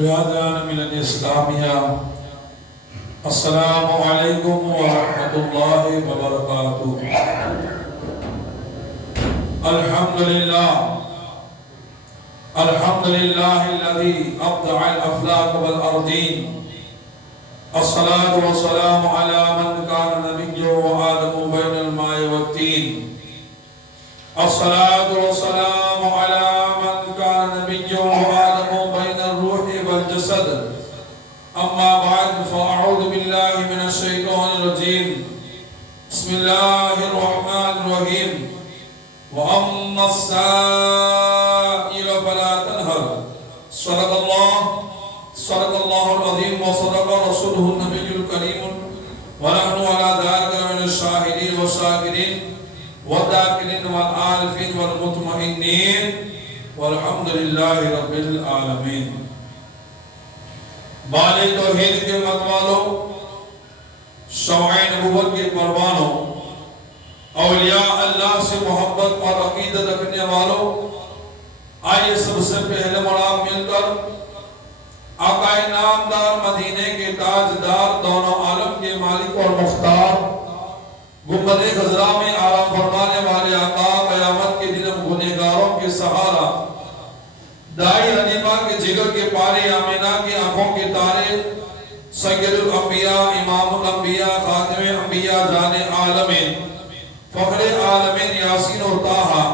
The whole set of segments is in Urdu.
قیادان من الاسلامیہ السلام علیکم ورحمۃ اللہ وبرکاتہ۔ الحمدللہ الذی ابدع الافلاک والارضین، الصلاة والسلام علی من کان نبی وآدم بین الماء والطین، الصلاة والسلام علی من کان نبی وآدم بین الروح والجسد، اما بعد فاعوذ باللہ من الشیطان الرجیم، بسم اللہ الرحمن الرحیم۔ وَأَمَّا السَّائِلَ فَلَا تَنْهَرْ، صدق اللہ العظیم وصدق رسولہ النبی الکریم، ونحن علی ذلک من الشاہدین والشاکرین والذاکرین والعارفین والمطمئنین والحمد للہ رب العالمین۔ بال توحید کے مت والوں، شمع نبوت کے پروانوں، اولیاء اللہ سے محبت اور عقیدت رکھنے والوں، آئیے سب سے پہلے مڑاب مل کر آقا نامدار مدینے کے تاجدار، دونوں عالم کے مالک اور مختار، گنبد خضرا میں آرام فرمانے والے آقا، قیامت کے دن گنہگاروں کے سہارا، دائی حلیمہ کے جگر کے پارے، آمینہ کی آنکھوں کے تارے، سید الانبیاء، امام الانبیاء، خاتم انبیاء، جان عالمین، فخر عالمین، یاسین و طٰہٰ،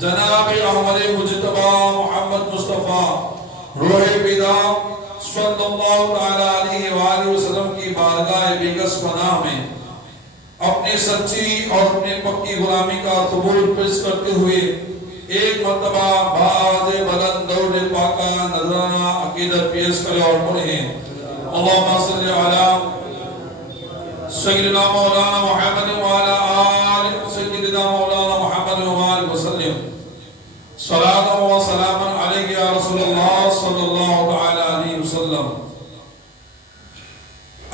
جناب احمد مجتبی محمد مصطفیٰ، روح فدا صلی اللہ تعالیٰ علیہ وآلہ وسلم کی بارگاہ بیگس پناہ میں اپنی سچی اور اپنی پکی غلامی کا ثبوت پیش کرتے ہوئے ایک مرتبہ باز بلند دور پاکہ نذرانہ عقیدت پیش کرے اور پڑھیں، اللہم صلی علی سیدنا مولانا محمد وعلی آل سیدنا مولانا محمد وآلہ وسلم، صلاة و سلاما علیہ یا رسول اللہ صلی اللہ علیہ وسلم۔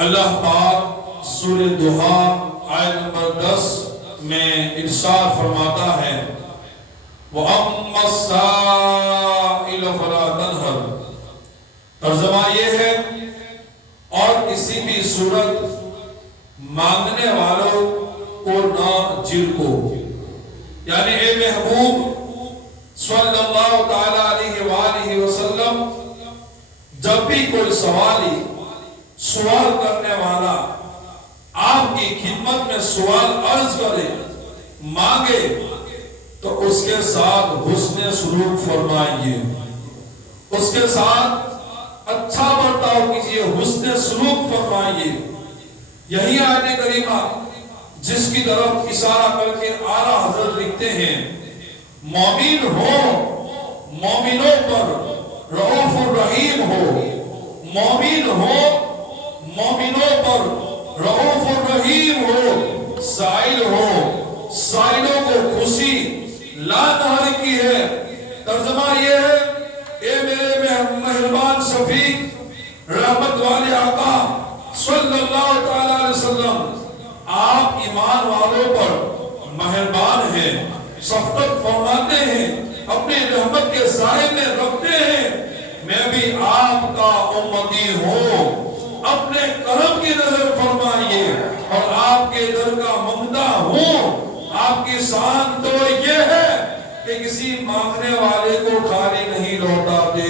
اللہ پاک سورہ دہا آیت نمبر 10 میں ارشاد فرماتا ہے، وَأَمَّا السَّائِلَ فَلَا تَنْهَرْ، ترجمہ یہ ہے، اور کسی بھی صورت مانگنے والوں کو نہ جھڑکو، یعنی اے محبوب صلی اللہ تعالیٰ علیہ وآلہ وسلم، جب بھی کوئی سوال کرنے والا آپ کی خدمت میں سوال عرض کرے، مانگے، تو اس کے ساتھ حسن سلوک فرمائیے، اس کے ساتھ اچھا برتاؤ کیجیے، حسن سلوک فرمائیے۔ یہی آیت کریمہ جس کی طرف اشارہ کر کے اعلیٰ حضرت لکھتے ہیں، مومن ہو، مومنوں پر رؤوف الرحیم ہو، مومن ہو، مومنوں پر رؤوف الرحیم ہو، سائل ہو، سائلوں کو خوشی لا تحریک کی ہے۔ ترجمہ یہ ہے، اے میرے مہربان شفیق رحمت والے آقا صلی اللہ تعالیٰ علیہ وسلم، آپ ایمان والوں پر مہربان ہیں، شفقت فرماتے ہیں، اپنی رحمت کے سائے میں رکھتے ہیں، میں بھی آپ کا امتی ہوں، اپنے کرم کی نظر فرمائیے، اور آپ کے در کا مانگتا ہوں۔ آپ کی شان تو یہ ہے کہ کسی مانگنے والے کو خالی نہیں لوٹاتے،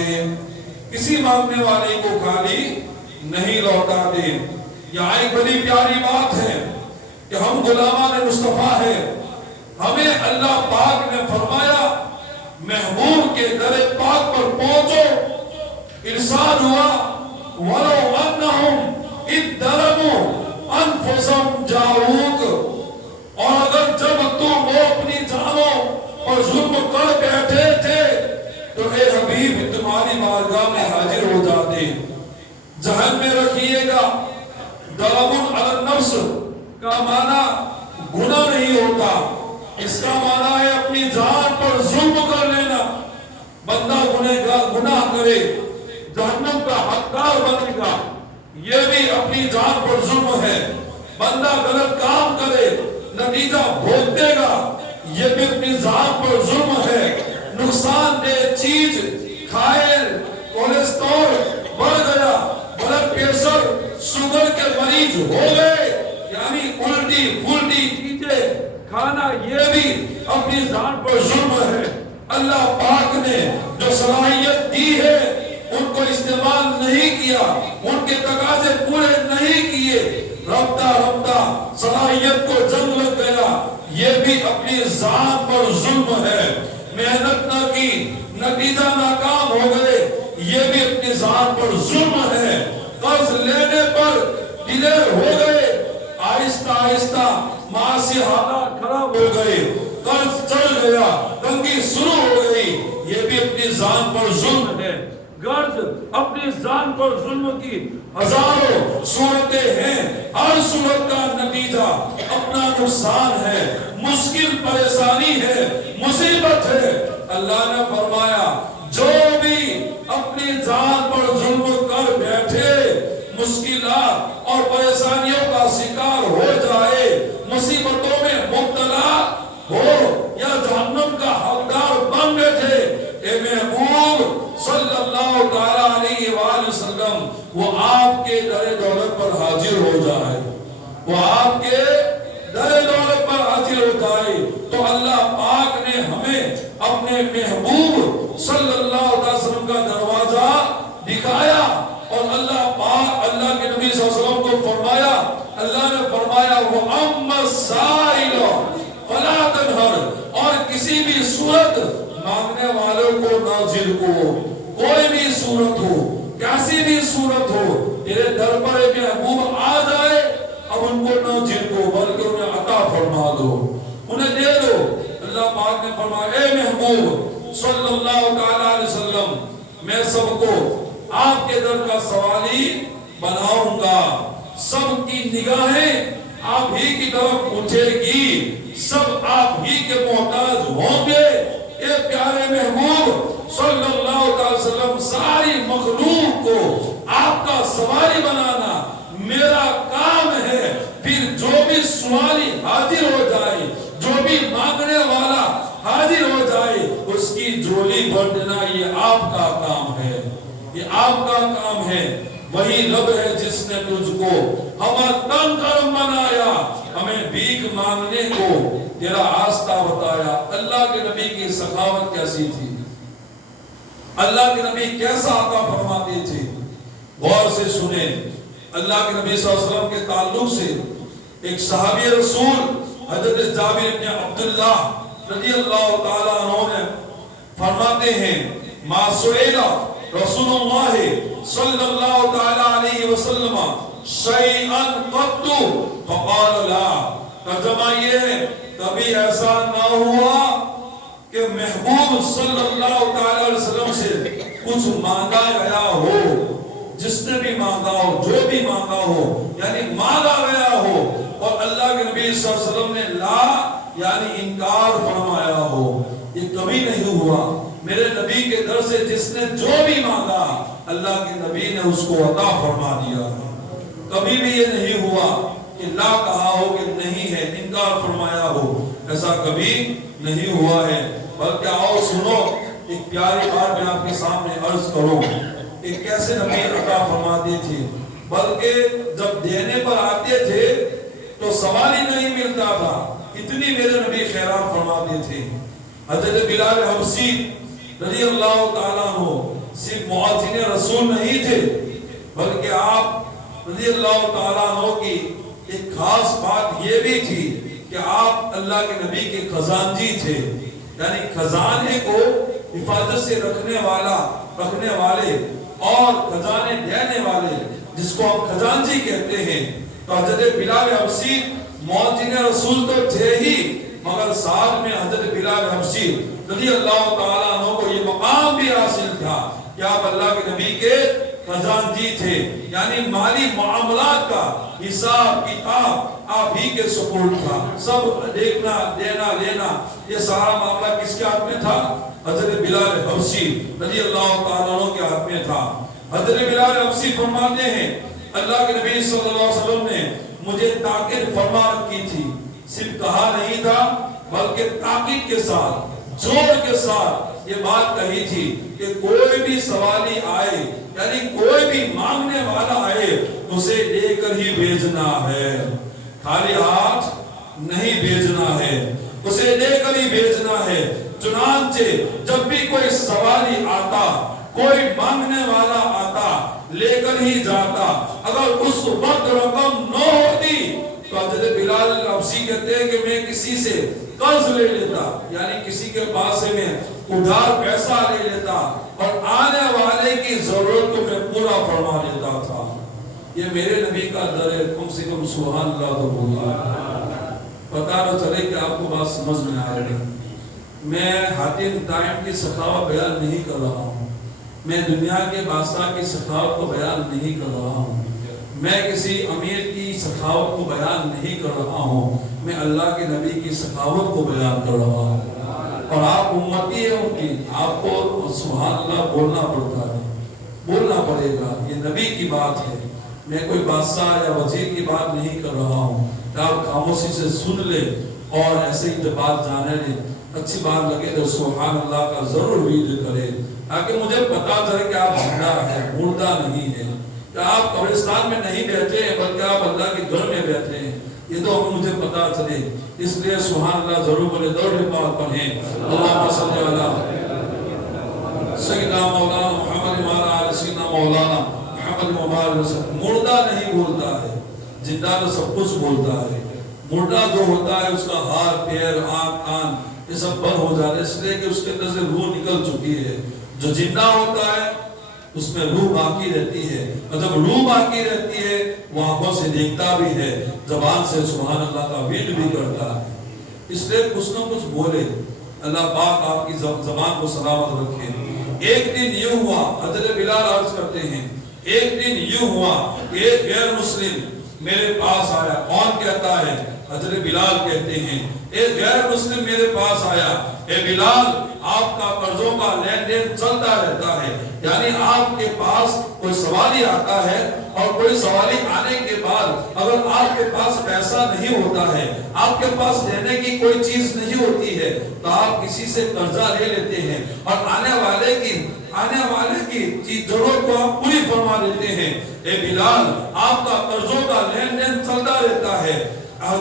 کسی مانگنے والے کو خالی نہیں لوٹاتے۔ یہاں ایک بڑی پیاری بات ہے کہ ہم غلامان مصطفیٰ ہیں، ہمیں اللہ پاک نے فرمایا محبوب کے در پاک پر پہنچو، ارشاد ہوا وَلَوْ أَنَّهُمْ إِذْ ظَلَمُوا أَنفُسَهُمْ جَاءُوكَ، اور اگر جب تم وہ اپنی جانوں اور ظلم کر بیٹھے تھے تو اے حبیب تمہاری بارگاہ میں حاضر ہو جاتے۔ ذہن میں رکھیے گا، ضرب علی النفس کا معنی گناہ نہیں ہوتا، اس کا معنی ہے اپنی جان پر ظلم کر لینا۔ بندہ گناہ کرے جہنم کا حقدار بنے گا، یہ بھی اپنی جان پر ظلم ہے۔ بندہ غلط کام کرے نتیجہ بھوگتے گا، یہ بھی اپنی ذات پر ظلم ہے۔ نقصان دہ چیز کھائے، کولیسٹرول ناچیز ہو گئے، یعنی الٹی پھلٹی چیزیں کھانا، یہ بھی اپنی ذات پر ظلم ہے۔ اللہ پاک نے جو صلاحیت دی ہے ان کو استعمال نہیں کیا، ان کے تقاضے پورے نہیں کیے، رفتہ رفتہ صلاحیت کو جنگ لگ گیا، یہ بھی اپنی ذات پر ظلم ہے۔ محنت نہ کی، نتیجہ ناکام ہو گئے، یہ بھی اپنی ذات پر ظلم ہے۔ قرض لینے پر ڈیلے ہو گئے، آہستہ آہستہ معاشی حالات خراب ہو گئے، قرض چڑھ گیا، تنگی شروع ہو گئی، یہ بھی اپنی ذات پر ظلم ہے۔ غرض اپنی ذات پر ظلم کی ہزاروں صورتیں ہیں، ہر صورت کا نتیجہ اپنا نقصان ہے، مشکل پریشانی ہے، مصیبت ہے۔ اللہ نے فرمایا جو بھی اپنی ذات پر ظلم کر بیٹھے، مشکلات اور پریشانیوں کا شکار ہو جائے، مصیبتوں میں مبتلا ہو یا جہنم کا حقدار بن بیٹھے، اے محبوب صلی اللہ تعالیٰ علیہ وآلہ وسلم وہ آپ کے در دولت پر حاضر ہو جائے، وہ آپ کے در دولت پر حاضر ہو جائے، تو اللہ پاک نے ہمیں اپنے محبوب صلی اللہ علیہ وسلم کا دروازہ دکھایا، اور اللہ پاک اللہ کے نبی صلی اللہ علیہ وسلم کو فرمایا، اللہ نے فرمایا وَأَمَّا السَّائِلَ فَلَا تَنْهَرْ، اور کسی بھی صورت مانگنے والوں کو نازل کو، کوئی بھی صورت ہو، کیسی بھی صورت ہو، تیرے در پر ایک محبوب آ جائے، اب ان کو نازل کو بلکہ انہیں عطا فرما دو، انہیں دے دو۔ اللہ پاک نے فرمایا اے محبوب صلی اللہ تعالیٰ علیہ وسلم، میں سب کو آپ کے در کا سوالی بناؤں گا، سب کی نگاہیں آپ ہی کی طرف اٹھے گی، سب آپ ہی کے محتاج ہوں گے۔ اے پیارے محبوب صلی اللہ علیہ وسلم، ساری مخلوق کو آپ کا سواری بنانا میرا کام ہے، پھر جو بھی سوالی حاضر ہو جائے، جو بھی مانگنے والا حاضر ہو جائے، اس کی جھولی بھر دینا یہ آپ کا کام ہے، یہ آپ کا کام ہے۔ وہی رب ہے جس نے تجھ کو ہمیں تن کرم بنایا، ہمیں بھیک مانگنے کو تیرا راستہ بتایا۔ اللہ کے نبی کی سخاوت کیسی تھی، اللہ کے نبی کیسا عطا فرماتے تھے، غور سے سنیں۔ اللہ کے نبی صلی اللہ علیہ وسلم کے تعلق سے ایک صحابی رسول حضرت جابر بن عبداللہ رضی اللہ تعالیٰ عنہ نے فرماتے ہیں ما سئل رسول اللہ صلی اللہ تعالیٰ علیہ وسلم شیئا قط فقال لا، ترجمہ یہ ہے کبھی ایسا نہ ہوا کہ محبوب صلی اللہ تعالیٰ علیہ وسلم سے کچھ مانگا گیا ہو، جس نے بھی مانگا ہو، جو بھی مانگا ہو، یعنی مانگا گیا ہو اور اللہ کے نبی صلی اللہ علیہ وسلم نے لا یعنی انکار فرمایا ہو، یہ کبھی نہیں ہوا۔ میرے نبی کے در سے جس نے جو بھی مانگا اللہ کے نبی نے اس کو عطا فرما دیا، کبھی بھی یہ نہیں ہوا کہ لا کہا ہو کہ نہیں ہے، انکار فرمایا ہو، ایسا کبھی نہیں ہوا ہے۔ بلکہ آؤ سنو، ایک پیاری بات میں آپ کے سامنے عرض کروں کہ کیسے نبی عطا فرماتے تھے، بلکہ جب دینے پر آتے تھے تو سوال ہی نہیں ملتا تھا، اتنی میرے نبی خیرات فرماتے تھے۔ حضرت بلال حبشی رضی اللہ تعالیٰ عنہ صرف مؤذن رسول نہیں تھے، بلکہ آپ رضی اللہ تعالیٰ عنہ کی ایک خاص بات یہ بھی تھی کہ آپ اللہ کے نبی کے خزانجی تھے، یعنی خزانے کو حفاظت سے رکھنے والے اور خزانے دینے والے، جس کو ہم خزانجی کہتے ہیں۔ تو حضرت بلال حبشی مؤذن رسول تو تھے ہی، مگر ساتھ میں حضرت بلال حبشی رضی اللہ تعالیٰ عنہ کو یہ مقام بھی حاصل تھا کہ آپ اللہ کے نبی کے خزانجی تھے، یعنی مالی معاملات کا حساب کتاب آپ ہی کے سپرد تھا، سب دیکھنا دینا لینا یہ سارا معاملہ کس کے ہاتھ میں تھا؟ حضرت بلال حبشی رضی اللہ تعالیٰ عنہ کے ہاتھ میں تھا۔ حضرت بلال حبشی فرماتے ہیں اللہ کے نبی صلی اللہ علیہ وسلم نے مجھے تاکید فرما رکھی تھی، صرف کہا نہیں تھا بلکہ تاکید کے ساتھ، زور کے ساتھ یہ بات کہی تھی کہ کوئی بھی سوالی آئے یعنی کوئی بھی مانگنے والا آئے اسے لے کر ہی بھیجنا ہے، خالی ہاتھ نہیں بھیجنا ہے، اسے لے کر ہی بھیجنا ہے۔ چنانچہ جب بھی کوئی سوالی آتا، کوئی مانگنے والا آتا، لے کر ہی جاتا۔ اگر اس وقت رقم نہ ہوتی تو حضرت بلال حبشی کہتے ہیں کہ میں کسی سے قرض لے لیتا، یعنی کسی کے پاس سے میں ادھار پیسہ لے لیتا اور آنے والے کی ضرورت کو میں پورا فرما لیتا تھا۔ یہ میرے نبی کا در ہے، کم سے کم سبحان اللہ تو بولا۔ پتہ نہ چلے کہ آپ کو بات سمجھ میں آ رہی ہے۔ میں حاتم طائم کی سخاوت بیان نہیں کر رہا ہوں، میں دنیا کے بادشاہ کی سخاوت کو بیان نہیں کر رہا ہوں، میں کسی امیر کی سخاوت کو بیان نہیں کر رہا ہوں، میں اللہ کے نبی کی سخاوت کو بیان کر رہا ہوں۔ اور آپ امتی ہیں ان کی، آپ کو سبحان اللہ بولنا پڑتا ہے، بولنا پڑے گا، یہ نبی کی بات ہے۔ میں کوئی بادشاہ یا وزیر کی بات نہیں کر رہا ہوں کہ آپ خاموشی سے سن لیں اور ایسے ہی جب بات جانے لیں، اچھی بات لگے تو سبحان اللہ کا ضرور ویڈیو کرے تاکہ مجھے پتا چلے کہ آپ زندہ ہیں، مردہ نہیں ہیں، کہ آپ قبرستان میں نہیں بیٹھے ہیں بلکہ آپ اللہ کے گھر میں بیٹھے ہیں، یہ تو مجھے پتا چلے۔ اس لیے سبحان اللہ ضرور بولے، درود پاک پڑھیں، اللہم صلی علی سیدنا مولانا محمد وعلی آل سیدنا مولانا محمد مبارک وسلم۔ مردہ نہیں بولتا ہے، زندہ تو سب کچھ بولتا ہے۔ مردہ جو ہوتا ہے اس کا ہاتھ، پیر، آنکھ، کان یہ سب بند ہو جاتے ہیں، اس لیے کہ اس کے اندر سے روح نکل چکی ہے۔ جو زندہ ہوتا ہے اس میں روح باقی رہتی ہے، اور جب روح باقی رہتی ہے وہ آنکھوں سے دیکھتا بھی ہے، زبان سے سبحان اللہ کا ویل بھی کرتا ہے۔ اس لیے کچھ نہ کچھ بولے، اللہ پاک آپ کی زبان کو سلامت رکھے۔ ایک دن یوں ہوا، حضرت بلال عرض کرتے ہیں، ایک دن یوں ہوا کہ ایک غیر مسلم میرے پاس آیا۔ کون کہتا ہے؟ حضرت بلال کہتے ہیں ایک غیر مسلم میرے پاس آیا، اے بلال آپ کا قرضوں کا لین دین چلتا رہتا ہے، یعنی آپ کے پاس کوئی سوالی آتا ہے اور کوئی سوالی آنے کے بعد اگر آپ کے پاس پیسہ نہیں ہوتا ہے، آپ کے پاس دینے کی کوئی چیز نہیں ہوتی ہے تو آپ کسی سے قرضہ لے لیتے ہیں اور آنے والے کی ضرورت کو آپ پوری فرما دیتے ہیں۔ اے بلال آپ کا قرضوں کا لین دین چلتا رہتا ہے۔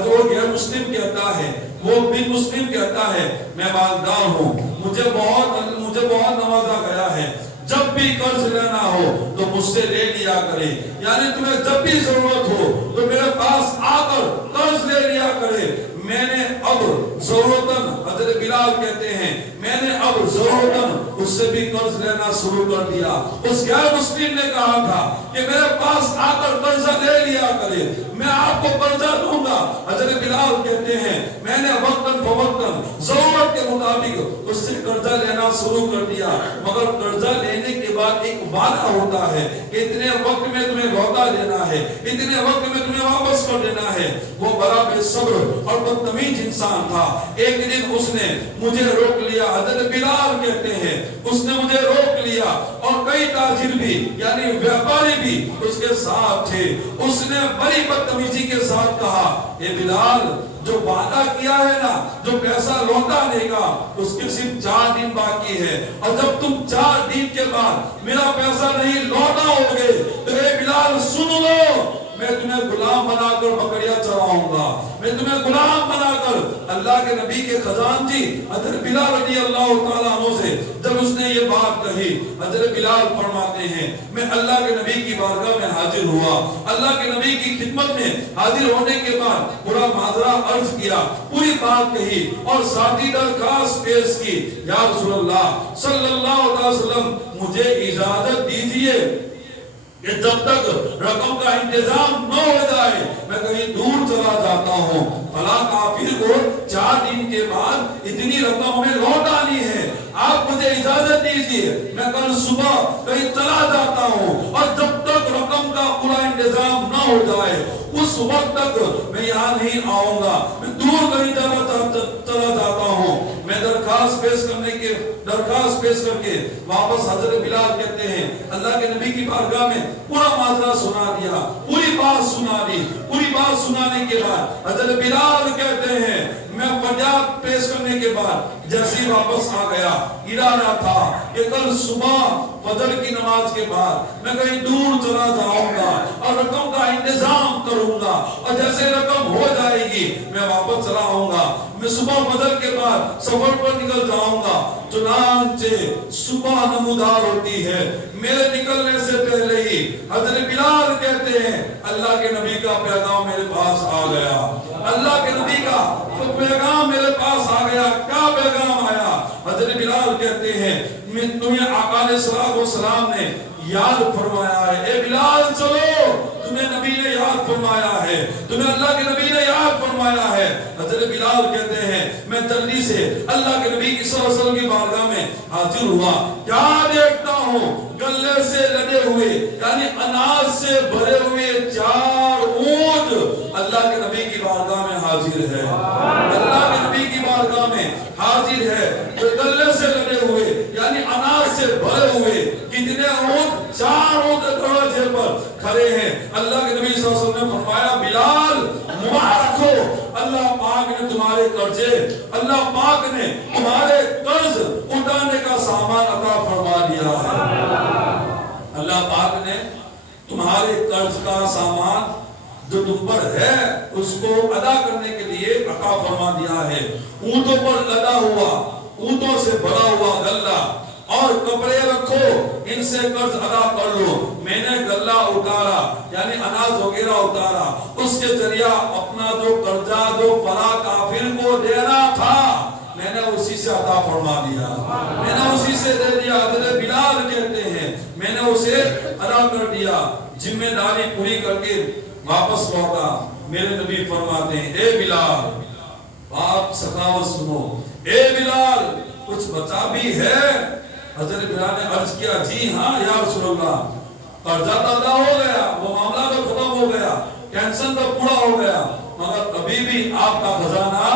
جو غیر مسلم کہتا ہے، وہ بن مسلم کہتا ہے میں مالدار ہوں، مجھے بہت نوازا گیا ہے، جب بھی قرض لینا ہو تو مجھ سے لے لیا کرے، یعنی تمہیں جب بھی ضرورت ہو تو میرے پاس آ کر قرض لے لیا کرے۔ میں نے اب ضرورتاً، حضرت بلال کہتے ہیں میں نے اب ضرورتاً اس سے بھی قرض لینا شروع کر دیا۔ اس غیر مسلم نے کہا تھا کہ میرے پاس آ کر قرضہ لے لیا کرے، میں آپ کو قرضہ دوں گا۔ حضرت بلال کہتے ہیں میں نے وقتاً فوقتاً ضرورت کے مطابق اس سے قرضہ لینا شروع کر دیا، مگر قرضہ لینے کے بعد ایک وعدہ ہوتا ہے کہ اتنے وقت میں تمہیں لوٹا دینا ہے، اتنے وقت میں تمہیں واپس کر دینا ہے۔ وہ بڑا بے صبر اور بدتمیز انسان تھا۔ ایک دن اس نے مجھے روک لیا، حضرت بلال کہتے ہیں اس نے مجھے روک لیا اور کئی تاجر بھی یعنی ویپاری بھی اس کے ساتھ تھے۔ اس نے بڑی بدتمیزی کے ساتھ کہا اے بلال جو وعدہ کیا ہے نا، جو پیسہ لوٹا دے گا اس کے صرف 4 دن باقی ہے، اور جب تم 4 دن کے بعد میرا پیسہ نہیں لوٹا ہوگے تو اے بلال سن لو، میں تمہیں غلام بنا کر بکریاں چراؤں گا، میں تمہیں غلام بنا کر۔ اللہ کے نبی کے خزانچی حضرت بلال رضی اللہ تعالیٰ عنہ سے جب اس نے یہ بات کہی، حضرت بلال فرماتے ہیں میں اللہ کے نبی کی بارگاہ میں حاضر ہوا، اللہ کے نبی کی خدمت میں حاضر ہونے کے بعد پورا معذرہ عرض کیا، پوری بات کہی اور ساتھی درخواست پیش کی، یا رسول اللہ صلی اللہ علیہ وسلم مجھے اجازت دیجئے کہ جب تک رقم کا انتظام نہ ہو جائے میں کہیں دور چلا جاتا ہوں، فلاں کافر کو 4 دن کے بعد اتنی رقم ہمیں لوٹانی ہے، آپ مجھے اجازت دیجئے میں کل صبح کہیں چلا جاتا ہوں، اور جب تک رقم کا پورا انتظام نہ ہو جائے اس وقت تک میں یہاں نہیں آؤں گا، میں دور کہیں چلا جاتا ہوں۔ میں درخواست پیش کر کے واپس حضرت بلال کہتے ہیں اللہ کے نبی کی بارگاہ میں پورا معاملہ سنا دیا، پوری بات سنا دی۔ پوری بات سنانے کے بعد حضرت بلال کہتے ہیں میں فریاد پیش کرنے کے بعد جیسے واپس آ گیا، ارادہ تھا کہ کل صبح فجر کی نماز کے بعد میں کہیں دور چلا جاؤں گا اور رقم کا انتظام کروں گا، اور جیسے رقم ہو جائے گی میں واپس چلا آؤں گا، میں صبح فجر کے بعد سفر پر نکل جاؤں گا۔ چنانچہ صبح نمودار ہوتی ہے، میرے نکلنے سے پہلے ہی حضرت بلال کہتے ہیں اللہ کے نبی کا پیغام میرے پاس آ گیا، اللہ کے نبی کا پیغام میرے پاس آ گیا۔ کیا پیغام آیا؟ حضرت بلال کہتے ہیں تمہیں آقا علیہ السلام نے یاد فرمایا ہے، اے بلال چلو، تمہیں نبی نے یاد فرمایا ہے، تمہیں اللہ کے نبی نے یاد فرمایا ہے۔ حضرت بلال کہتے ہیں میں جلدی سے اللہ کے نبی کی صلی اللہ علیہ وسلم کی بارگاہ میں حاضر ہوا، کیا دیکھتا ہوں گلے سے لدے ہوئے یعنی اناج سے بھرے ہوئے 4 اونٹ اللہ کے نبی کی بارگاہ میں حاضر ہے، اللہ کے نبی کی بارگاہ میں حاضر ہے، گلے سے لدے ہوئے یعنی اناج سے بھرے ہوئے کتنے اونٹ؟ 4 اونٹ دروازے پر کھڑے ہیں۔ اللہ کے نبی صلی اللہ علیہ وسلم نے فرمایا بلال مبارک ہو، اللہ پاک نے تمہارے قرضے، اللہ پاک نے تمہارے قرض اٹھانے کا سامان عطا فرما دیا ہے، اللہ پاک نے تمہارے قرض کا سامان جو تم پر ہے اس کو ادا کرنے کے لیے عطا فرما دیا ہے۔ اونٹوں پر لدا ہوا، اونٹوں سے بھرا ہوا غلہ اور کپڑے رکھو، ان سے قرض ادا کر لو۔ میں نے غلہ اتارا یعنی اناج وغیرہ اتارا، اس کے ذریعہ اپنا جو قرضہ جو فلا کافر کو دینا تھا میں نے اسی سے عطا فرما دیا، میں نے اسی سے دے دیا۔ حضرت بلال کہتے ہیں میں نے اسے ادا کر دیا، ذمہ داری پوری کر کے واپس لوٹا۔ میرے نبی فرماتے ہیں اے بلال آپ سخاوت سنو، اے بلال کچھ بچا بھی ہے؟ حضرت بلال نے عرض کیا جی ہاں یا رسول اللہ، قرضہ تو ادا ہو گیا، وہ معاملہ تو ختم ہو گیا، ٹینشن تو پورا ہو گیا، مگر ابھی بھی آپ کا خزانہ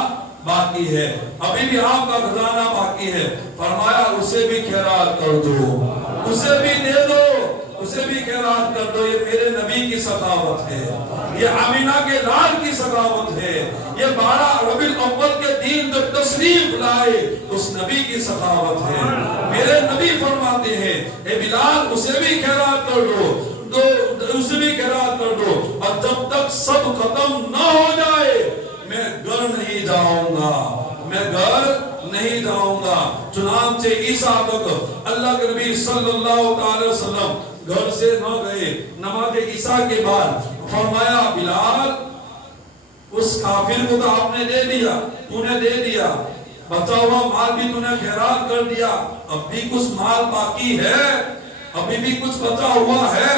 باقی ہے، ابھی بھی آپ کا خزانہ باقی ہے۔ فرمایا اسے بھی خیرات کر دو، اسے بھی دے دو، اسے بھی خیرات کر دو۔ یہ میرے نبی کی سخاوت ہے، یہ آمینہ کے لال کی سخاوت ہے، یہ 12 ربیع الاول کے دن جو تشریف لائے اس نبی کی سخاوت ہے۔ میرے نبی فرماتے ہیں اے بلال اسے بھی خیرات کر دو، اسے بھی خیرات کر دو، اور جب تک سب ختم نہ ہو جائے میں گھر نہیں جاؤں گا، میں گھر نہیں جاؤں گا۔ چنانچہ عیسیٰ تک اللہ کے نبی صلی اللہ علیہ وسلم گھر سے نہ گئے۔ نماز عیسیٰ کے بعد فرمایا بلال اس کافر کو تو آپ نے دے دیا، تو نے دے دیا، بچا ہوا مال بھی تو نے خیرات کر دیا، اب بھی کچھ مال باقی ہے، ابھی بھی کچھ بچا ہوا ہے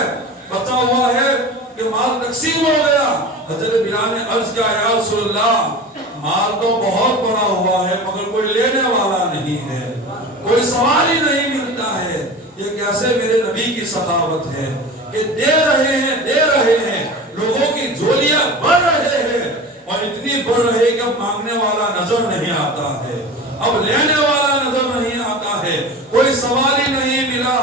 کہ مال تقسیم ہو گیا۔ حضرت بلال نے عرض کیا یا رسول اللہ مال تو بہت بڑا ہوا ہے مگر کوئی لینے والا نہیں ہے، کوئی سوال ہی نہیں ملتا ہے۔ یہ کیسے میرے نبی کی سخاوت ہے کہ دے رہے ہیں، لوگوں کی جھولیاں بڑھ رہے ہیں اور اتنی بڑھ رہے کہ اب مانگنے والا نظر نہیں آتا ہے، اب لینے والا نظر نہیں آتا ہے، کوئی سوال ہی نہیں ملا۔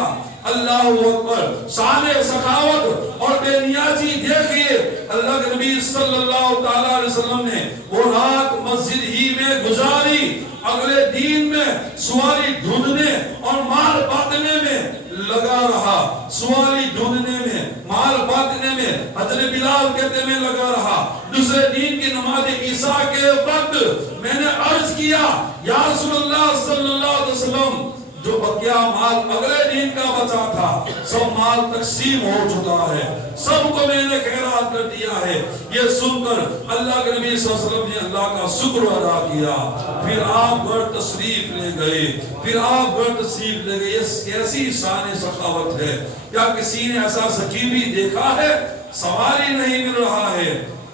اللہ اکبر، شان سخاوت اور بے نیازی دیکھئے اللہ کے نبی صلی اللہ علیہ وسلم نے وہ رات مسجد ہی میں گزاری، اگلے دن میں سواری ڈھونڈنے اور مال بانٹنے میں لگا رہا، سواری ڈھونڈنے میں مال بانٹنے میں حضرت بلال کہتے میں لگا رہا۔ دوسرے دن کی نماز عشاء کے وقت میں نے عرض کیا یا رسول اللہ صلی اللہ علیہ وسلم جو بقیہ مال اگلے دن کا بچا تھا سب مال تقسیم ہو چکا ہے، سب کو میں نے خیرات کر دیا ہے۔ یہ سن کر اللہ کے نبی صلی اللہ علیہ وسلم نے اللہ کا شکر ادا کیا، پھر آپ گھر تشریف لے گئے، یہ کیسی شان سخاوت ہے؟ کیا کسی نے ایسا سخی بھی دیکھا ہے؟ سوال ہی نہیں مل رہا ہے،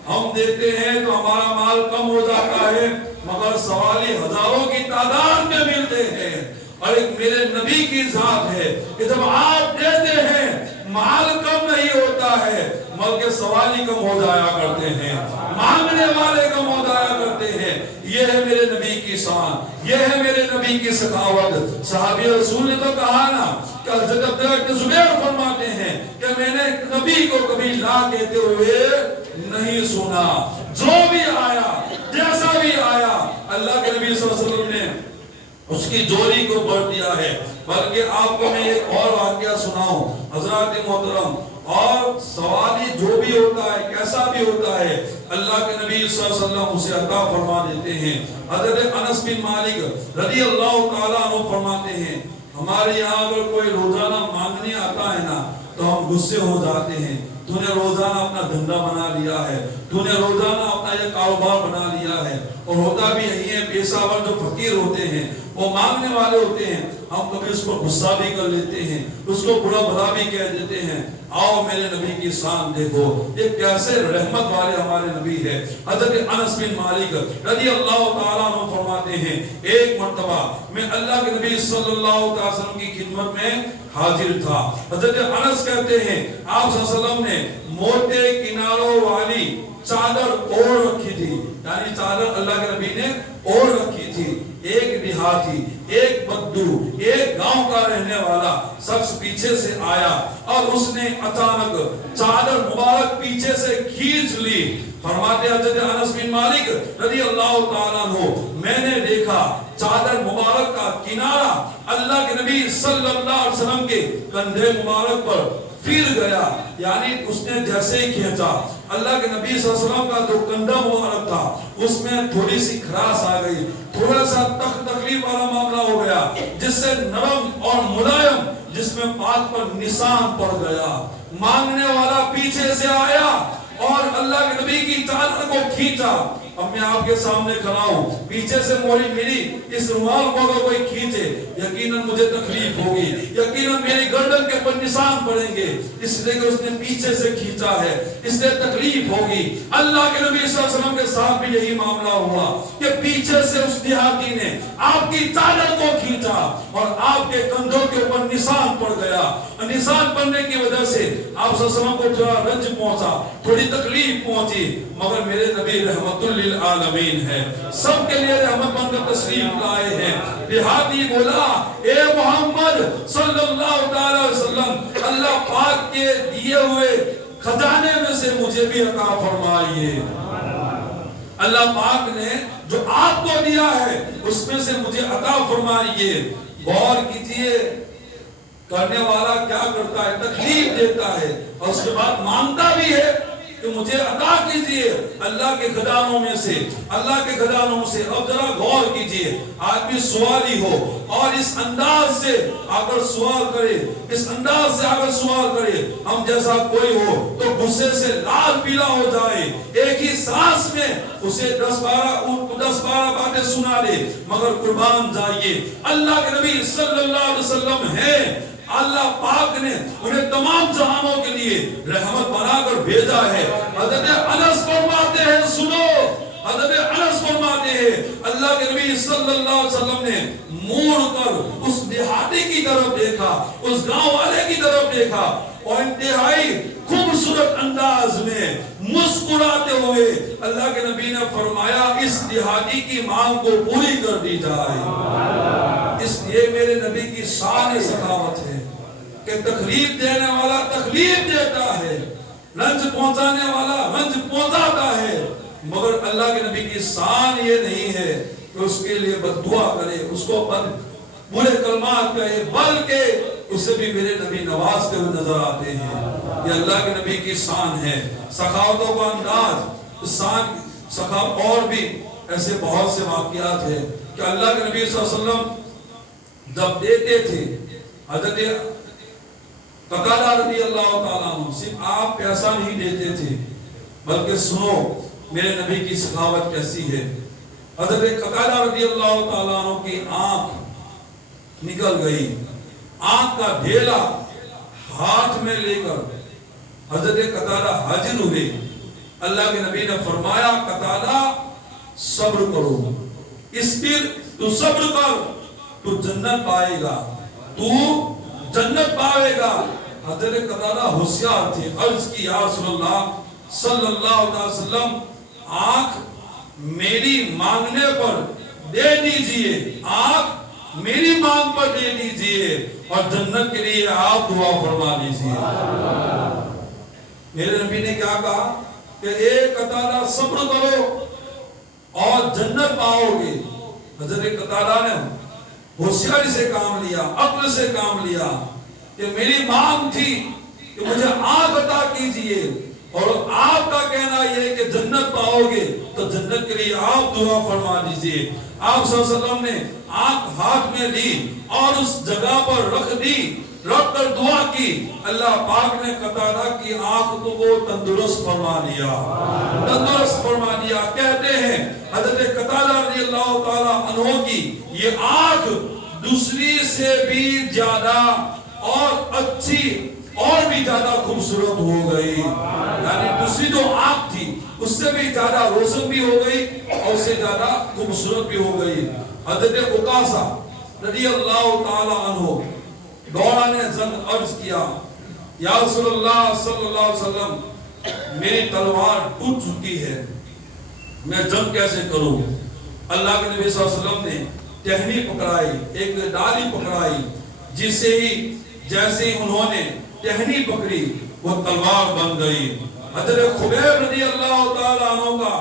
ہم دیتے ہیں تو ہمارا مال کم ہو جاتا ہے مگر سوالی ہزاروں کی تعداد میں ملتے ہیں۔ اور ایک میرے نبی کی ذات ہے کہ جب آپ دیتے ہیں مال کم نہیں ہوتا ہے بلکہ سوالی کم ہو جایا کرتے ہیں، مانگنے والے کم ہو جایا کرتے ہیں۔ یہ ہے میرے نبی کی شان، یہ ہے میرے نبی کی سخاوت۔ صحابی رسول نے تو کہا نا کہ حضرت عبداللہ بن زبیر فرماتے ہیں کہ میں نے نبی کو کبھی لا کہتے ہوئے نہیں سنا، جو بھی آیا جیسا بھی آیا اللہ کے نبی صلی اللہ علیہ وسلم نے اس کی جوڑی کو بڑھ دیا ہے۔ بلکہ آپ کو میں ایک اور واقعہ سناؤں حضرات محترم، اور سوالی جو بھی ہوتا ہے کیسا بھی ہوتا ہے اللہ کے نبی صلی اللہ علیہ وسلم اسے عطا فرما دیتے ہیں۔ حضرت انس بن مالک رضی اللہ تعالیٰ عنہ فرماتے ہیں ہمارے یہاں اگر کوئی روزانہ مانگنے آتا ہے نا تو ہم غصے ہو جاتے ہیں، تو نے روزانہ اپنا دھندا بنا لیا ہے، تو نے روزانہ اپنا یہ کاروبار بنا لیا ہے۔ اور ہوتا بھی یہی ہے، پیسہ ور جو فقیر ہوتے ہیں وہ مانگنے والے ہوتے ہیں، ہم کبھی اس کو غصہ بھی کر لیتے ہیں، اس کو برا بھلا بھی کہہ دیتے ہیں۔ آؤ میرے نبی کی شان دیکھو، یہ کیسے رحمت والے ہمارے نبی ہے۔ حضرت انس بن مالک رضی اللہ تعالیٰ عنہ فرماتے ہیں ایک مرتبہ میں اللہ کے نبی صلی اللہ علیہ وسلم کی خدمت میں حاضر تھا۔ حضرت انس کہتے ہیں آپ صلی اللہ علیہ وسلم نے موٹے کناروں والی چادر اوڑھ رکھی تھی، یعنی چادر اللہ کے نبی نے اوڑھ رکھی تھی۔ ایک دیہاتی، ایک بدو، ایک گاؤں کا رہنے والا شخص پیچھے سے آیا اور اس نے اچانک چادر مبارک پیچھے سے کھینچ لی۔ فرماتے حضرت انس بن مالک رضی اللہ تعالیٰ عنہ میں نے دیکھا چادر مبارک کا کنارہ اللہ کے نبی صلی اللہ علیہ وسلم کے کندھے مبارک پر پھر گیا، یعنی اس نے جیسے ہی کھینچا اللہ کے نبی صلی اللہ علیہ وسلم کا جو کندھا مبارک تھا اس میں تھوڑی سی خراش آ گئی، تھوڑا سا تکلیف والا معاملہ ہو گیا جس سے نرم اور ملائم جس میں پاک پر نشان پڑ گیا۔ مانگنے والا پیچھے سے آیا اور اللہ کے نبی کی چادر کو کھینچا۔ اب میں آپ کے سامنے کھڑا ہوں، پیچھے سے میری اس رومال کو اگر کوئی کھینچے یقیناً مجھے تکلیف ہوگی، یقیناً میری گردن کے پر نشان پڑیں گے، اس لیے کہ اس نے پیچھے سے کھینچا ہے، اس لیے تکلیف ہوگی۔ اللہ کے نبی صلی اللہ علیہ وسلم کے ساتھ بھی یہی معاملہ ہوا کہ پیچھے سے اس دیہاتی نے آپ کی چادر کو کھینچا اور آپ کے کندھوں کے اوپر نشان پڑ گیا۔ نشان پڑنے کی وجہ سے آپ صلی اللہ علیہ وسلم کو تھوڑا رنج پہنچا، تھوڑی تکلیف پہنچی، مگر میرے نبی رحمت للعالمین ہے، سب کے لیے رحمت بن کر تشریف لائے ہیں۔ دیہاتی بولا اے محمد صلی اللہ علیہ وسلم اللہ پاک کے دیے ہوئے خزانے میں سے مجھے بھی عطا فرمائیے، اللہ پاک نے جو آپ کو دیا ہے اس میں سے مجھے عطا فرمائیے۔ غور کیجئے کرنے والا کیا کرتا ہے، تکلیف دیتا ہے اور اس کے بعد مانگتا بھی ہے کہ مجھے عطا کیجئے اللہ کے خزانوں میں سے، اللہ کے خزانوں سے۔ اب ذرا غور کیجئے، آدمی سوالی ہو اور اس انداز سے اگر سوال کرے، اس انداز سے اگر سوال کرے ہم جیسا کوئی ہو تو غصے سے لال پیلا ہو جائے، ایک ہی سانس میں اسے 10-12 باتیں سنا دے، مگر قربان جائیے اللہ کے نبی صلی اللہ علیہ وسلم ہیں، اللہ پاک نے انہیں تمام جہانوں کے لیے رحمت بنا کر بھیجا ہے۔ حضرت انس فرماتے ہیں سنو، حضرت انس فرماتے ہیں اللہ کے نبی صلی اللہ علیہ وسلم نے موڑ کر اس دیہاتی کی طرف دیکھا، اس گاؤں والے کی طرف دیکھا اور انتہائی خوبصورت انداز میں مسکراتے ہوئے اللہ کے نبی نے فرمایا اس دیہاتی کی مانگ کو پوری کر دی جائے۔ اس لیے میرے نبی کی شان سخاوت ہے کہ تکلیف دینے والا تکلیف دیتا ہے، رنج پہنچانے والا رنج پہنچاتا ہے، مگر اللہ کے نبی کی شان یہ نہیں ہے کہ اس کے لیے بد دعا کرے، اس کو برے کلمات کہے، بلکہ اسے بھی میرے نبی نوازتے ہوئے نظر آتے ہیں۔ یہ اللہ کے نبی کی شان ہے، سخاوتوں کا انداز سخاوت۔ اور بھی ایسے بہت سے واقعات ہیں کہ اللہ کے نبی صلی اللہ علیہ وسلم جب دیتے تھے، حضرت قتادہ رضی اللہ تعالیٰ عنہ صرف آپ پیسہ نہیں دیتے تھے بلکہ سنو میرے نبی کی سخاوت کیسی ہے۔ حضرت قتادہ رضی اللہ تعالیٰ عنہ کی آنکھ نکل گئی، آنکھ کا ڈھیلا ہاتھ میں لے کر حضرت قتادہ حاضر ہوئے۔ اللہ کے نبی نے فرمایا قتادہ صبر کرو، اصبر، تو صبر کر، تو جنت پائے گا، تو جنت پائے گا۔ حضرت قتادہ ہوشیار تھے، عرض کی یا رسول اللہ صلی اللہ علیہ وسلم آنکھ میری مانگنے پر دے دیجئے، آنکھ میری مانگ پر دے دیجئے اور جنت کے لیے آپ دعا فرما دیجئے۔ میرے نبی نے کیا کہا کہ اے قتادہ صبر کرو، اور جنت پاؤ گے۔ حضرت قتادہ نے ہوشیاری سے کام لیا، عقل سے کام لیا کہ میری مانگ تھی کہ مجھے آنکھ عطا کیجئے، اور آپ کا کہنا یہ ہے کہ جنت پاؤ گے، تو جنت کے لیے آپ دعا فرما دیجئے۔ آپ صلی اللہ علیہ وسلم نے آنکھ ہاتھ میں لی اور اس جگہ پر رکھ کر دعا کی، اللہ پاک نے قتادہ کی آنکھ کو تندرست فرما دیا۔ کہتے ہیں حضرت قتادہ رضی اللہ تعالی عنہ کی یہ آنکھ دوسری سے بھی زیادہ اور اچھی اور بھی زیادہ خوبصورت ہو گئی، یعنی دوسری جو آنکھ تھی اس سے بھی زیادہ روشن بھی ہو گئی اور اس سے زیادہ خوبصورت بھی ہو گئی۔ حضرت عکاشہ رضی اللہ تعالی عنہ دوران جنگ عرض کیا، یا رسول اللہ صلی اللہ علیہ وسلم میری تلوار ٹوٹ چکی ہے، میں جنگ کیسے کروں؟ اللہ کے نبی صلی اللہ علیہ وسلم نے ٹہنی پکڑائی، ایک ڈالی پکڑائی، جیسے ہی انہوں نے ٹہنی پکڑی وہ تلوار بن گئی۔ حضرت خبیب رضی اللہ تعالی عنہ کا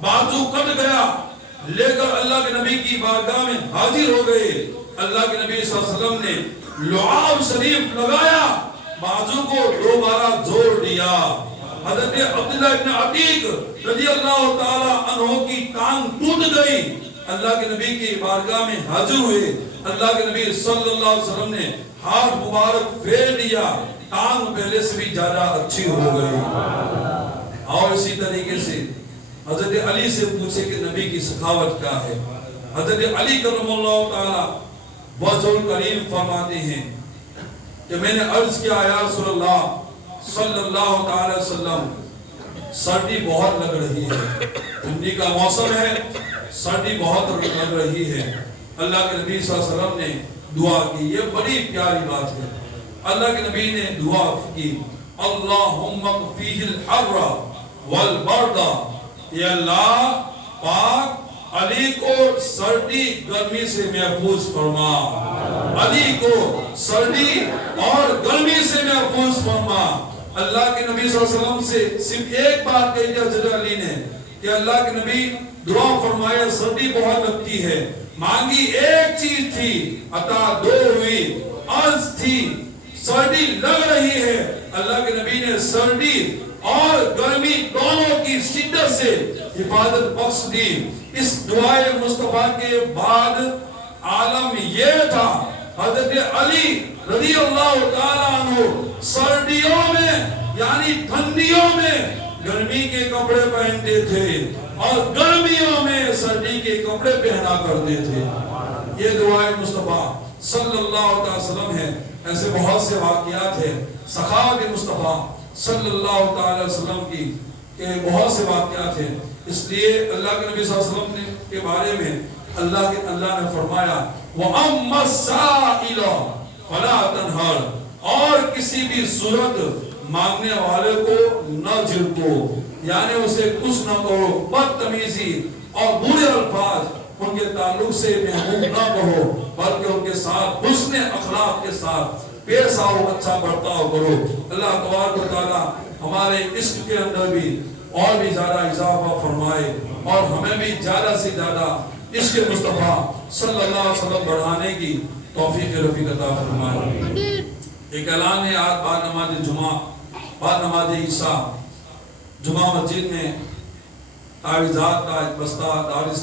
بازو کٹ گیا، لے کر اللہ کے نبی کی بارگاہ میں حاضر ہو گئے۔ اللہ کے نبی صلی اللہ علیہ وسلم نے لعاب شریف لگایا، بازو کو دوبارہ جوڑ دیا۔ حضرت عبداللہ ابن عتیق رضی اللہ تعالی عنہ کی ٹانگ ٹوٹ گئی، اللہ کے نبی کی بارگاہ میں حاضر ہوئے۔ اللہ کے نبی صلی اللہ علیہ وسلم نے ہاتھ مبارک پھیر دیا، ٹانگ پہلے سے بھی زیادہ اچھی ہو گئی۔ اور اسی طریقے سے حضرت علی سے پوچھے کہ نبی کی سخاوت کیا ہے؟ حضرت علی کرم اللہ تعالی وجہ الکریم فرماتے ہیں کہ میں نے عرض کیا، یا رسول اللہ صلی اللہ تعالی وسلم سردی بہت لگ رہی ہے، ٹھنڈی کا موسم ہے، سردی بہت لگ رہی ہے۔ اللہ کے نبی صلی اللہ علیہ وسلم نے دعا کی، یہ بڑی پیاری بات ہے۔ اللہ کے نبی نے دعا کی، اللہم اکفیہ الحر والبرد، یا اللہ پاک علی کو سردی گرمی سے محفوظ فرما، علی کو سردی اور گرمی سے محفوظ فرما۔ اللہ کے نبی صلی اللہ علیہ وسلم سے صرف ایک بات کہی تھی حضرت علی نے کہ اللہ کے نبی دعا فرمائے، سردی بہت لگتی ہے، مانگی ایک چیز تھی، عطا دو ہوئی، عرض تھی سردی لگ رہی ہے، اللہ کے نبی نے سردی اور گرمی دونوں کی شدت سے حفاظت بخش دی۔ اس دعائے مصطفیٰ کے بعد عالم یہ تھا، حضرت علی رضی اللہ تعالیٰ عنہ سردیوں میں یعنی ٹھنڈیوں میں گرمی کے کپڑے پہنتے تھے اور گرمیوں میں سردی کے کپڑے پہنا کرتے تھے۔ یہ دعائے مصطفیٰ صلی اللہ علیہ وسلم ہے۔ ایسے بہت سے واقعات ہیں سخاوت مصطفیٰ صلی اللہ تعالی وسلم کی کہ بہت سے واقعات ہیں۔ اس لیے اللہ کے نبی صلی اللہ علیہ وسلم کے بارے میں اللہ نے فرمایا وَأَمَّا السَّائِلَ فَلَا تَنْهَرْ، اور کسی بھی صورت مانگنے والے کو نہ جھڑکو، یعنی اسے کچھ نہ کہو، بدتمیزی اور برے الفاظ ان کے تعلق سے محمود نہ کہو، بلکہ ان کے ساتھ حسن اخلاق کے ساتھ پیش آؤ، اچھا برتاؤ کرو۔ اللہ تبارک و تعالی ہمارے عشق کے اندر بھی اور بھی زیادہ اضافہ فرمائے اور ہمیں بھی زیادہ سے زیادہ عشق مصطفیٰ صلی اللہ علیہ وسلم بڑھانے کی توفیق رفیق عطا فرمائے۔ ایک اعلان ہے، آج بعد نماز جمعہ، بعد نماز عشاء جمعہ مسجد میں تعویذات کا ایک بستہ دارستان